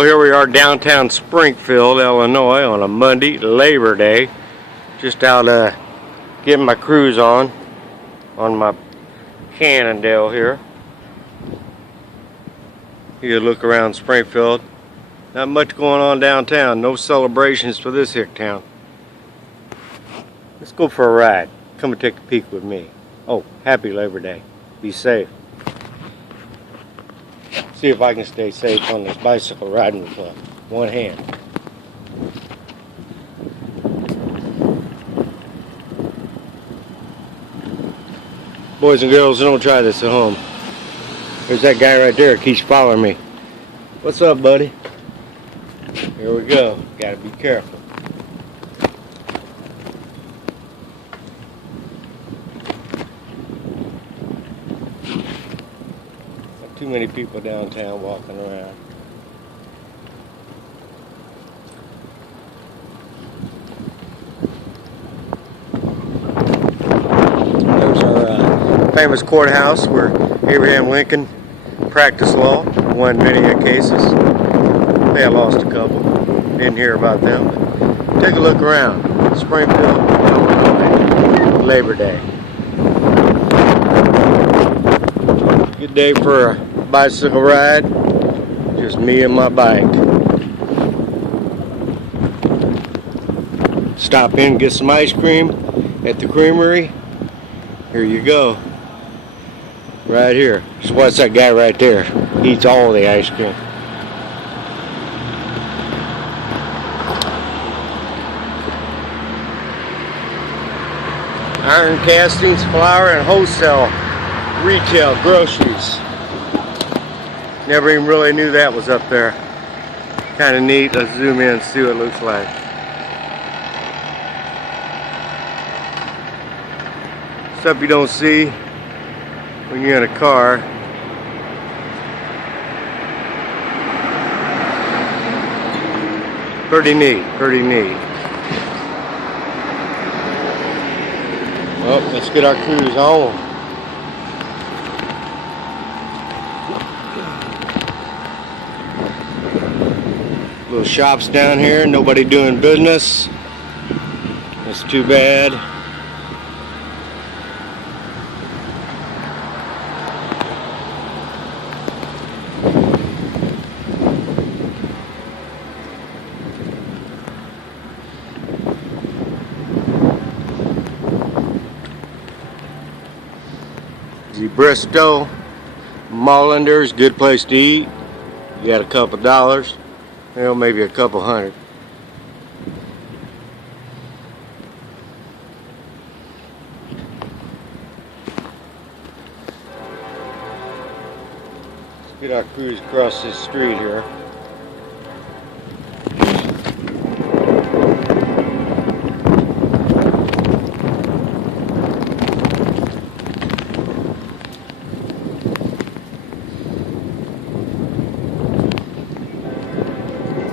Well, here we are downtown Springfield, Illinois on a Monday, Labor Day. Just out getting my cruise on my Cannondale here. You look around Springfield. Not much going on downtown. No celebrations for this hick town. Let's go for a ride. Come and take a peek with me. Oh, happy Labor Day. Be safe. See if I can stay safe on this bicycle riding with one hand. Boys and girls, don't try this at home. There's that guy right there, keeps following me. What's up, buddy? Here we go. Gotta be careful. Too many people downtown walking around. There's our famous courthouse where Abraham Lincoln practiced law, won many cases. They had lost a couple. Didn't hear about them. But take a look around. Springfield, Illinois, Labor Day. Good day for a bicycle ride. Just me and my bike. Stop in, get some ice cream at the creamery. Here you go. Right here. Just watch that guy right there. He eats all the ice cream. Iron castings, flour, and wholesale retail groceries. Never even really knew that was up there. Kind of neat. Let's zoom in and see what it looks like. Stuff you don't see when you're in a car. Pretty neat, pretty neat. Well, let's get our cruise on. Little shops down here, nobody doing business. That's too bad. Bristow, Mollender's, good place to eat. You got a couple dollars. Well, maybe a couple hundred. Let's get our cruise across this street here.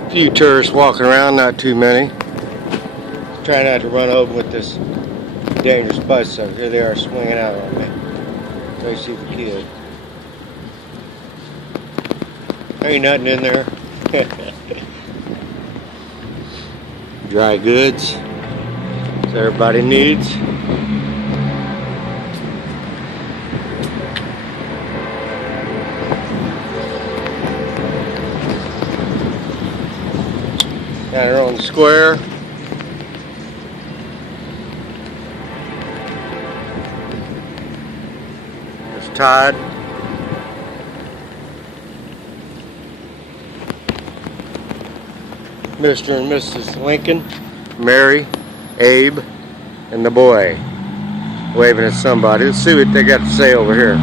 A few tourists walking around, not too many. Try not to run over with this dangerous bicycle. Here they are swinging out on me. So you see the kid. There ain't nothing in there. Dry goods. As everybody needs. Got her on the square. There's Todd. Mr. and Mrs. Lincoln, Mary, Abe, and the boy waving at somebody. Let's see what they got to say over here.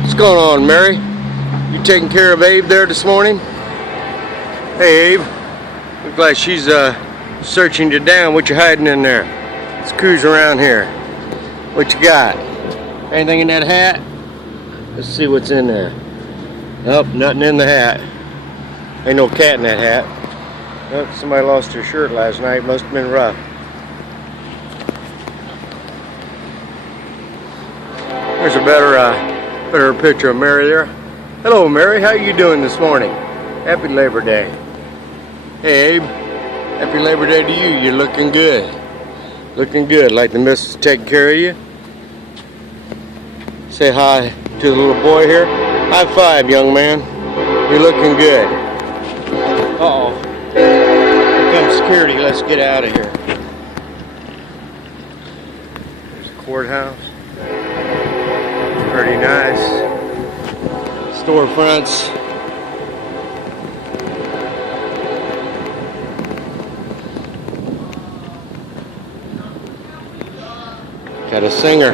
What's going on, Mary? You taking care of Abe there this morning? Hey, Abe. Looks like she's searching you down. What you hiding in there? Let's cruise around here. What you got? Anything in that hat? Let's see what's in there. Nope, nothing in the hat. Ain't no cat in that hat. Nope, somebody lost their shirt last night. Must have been rough. There's a better picture of Mary there. Hello, Mary. How are you doing this morning? Happy Labor Day. Hey Abe, happy Labor Day to you. You're looking good. Looking good, like the missus taking care of you. Say hi to the little boy here. High five, young man. You're looking good. Uh-oh. Here comes security. Let's get out of here. There's the courthouse. Pretty nice. Storefronts. Got a singer.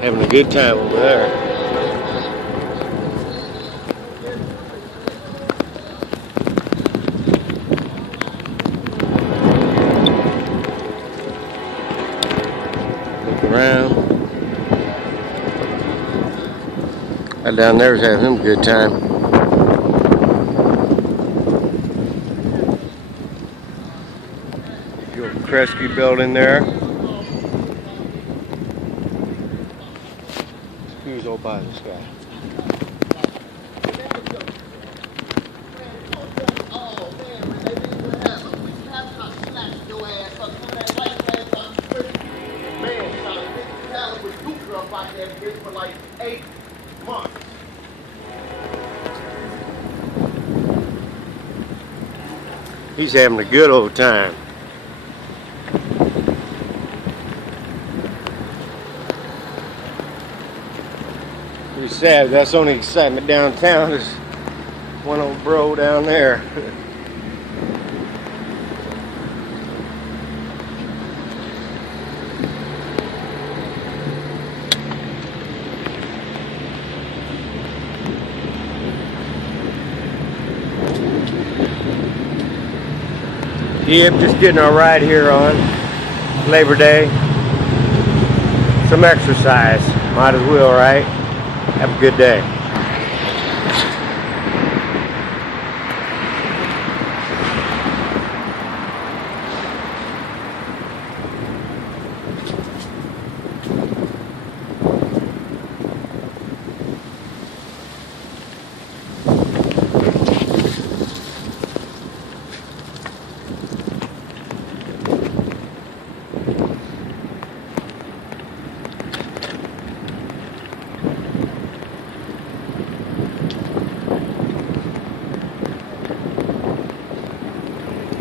Having a good time over there. Look around. That down there's having him a good time. Your Kresge building there. Who's all by this guy? For like 8 months. He's having a good old time. Pretty sad. That's the only excitement downtown is one old bro down there. Yep, just getting our ride here on Labor Day. Some exercise. Might as well, right? Have a good day.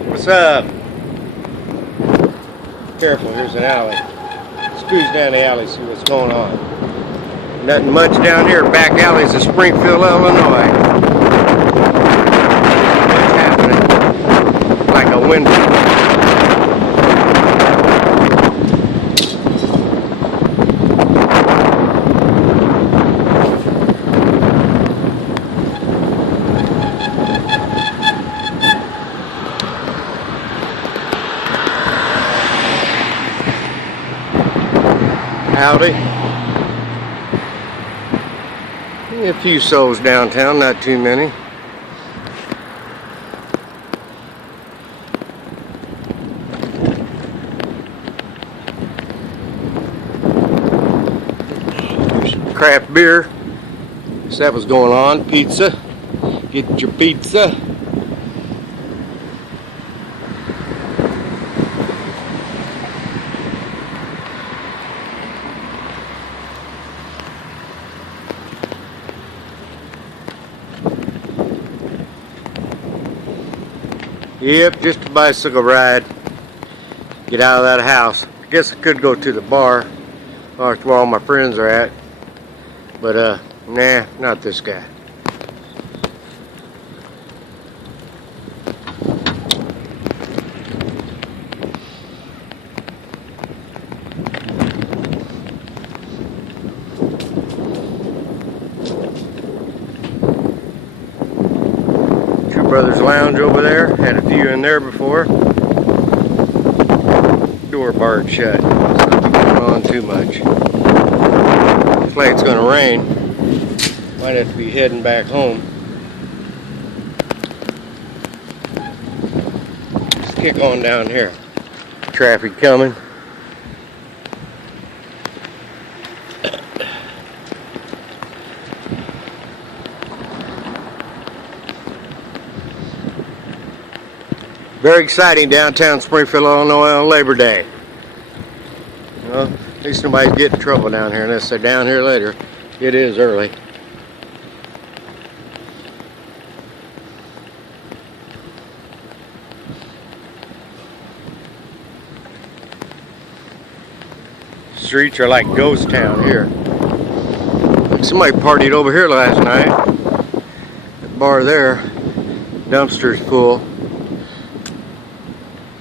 What's up? Careful, here's an alley. Squeeze down the alley, see what's going on. Nothing much down here. Back alleys of Springfield, Illinois. What's happening? Like a window. Howdy. A few souls downtown, not too many. There's some craft beer. So that was going on. Pizza. Get your pizza. Yep, just a bicycle ride. Get out of that house. I guess I could go to the bar. That's where all my friends are at. But, nah, not this guy. Brothers Lounge over there. Had a few in there before. Door barred shut. It's not going on too much. Looks like it's going to rain. Might have to be heading back home. Let's kick on down here. Traffic coming. Very exciting downtown Springfield, Illinois on Labor Day. Well, at least nobody's getting in trouble down here unless they're down here later. It is early. Streets are like ghost town here. Somebody partied over here last night. That bar there, dumpster's full.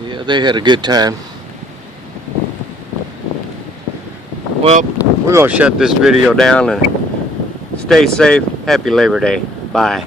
Yeah, they had a good time. Well, we're gonna shut this video down and stay safe. Happy Labor Day. Bye.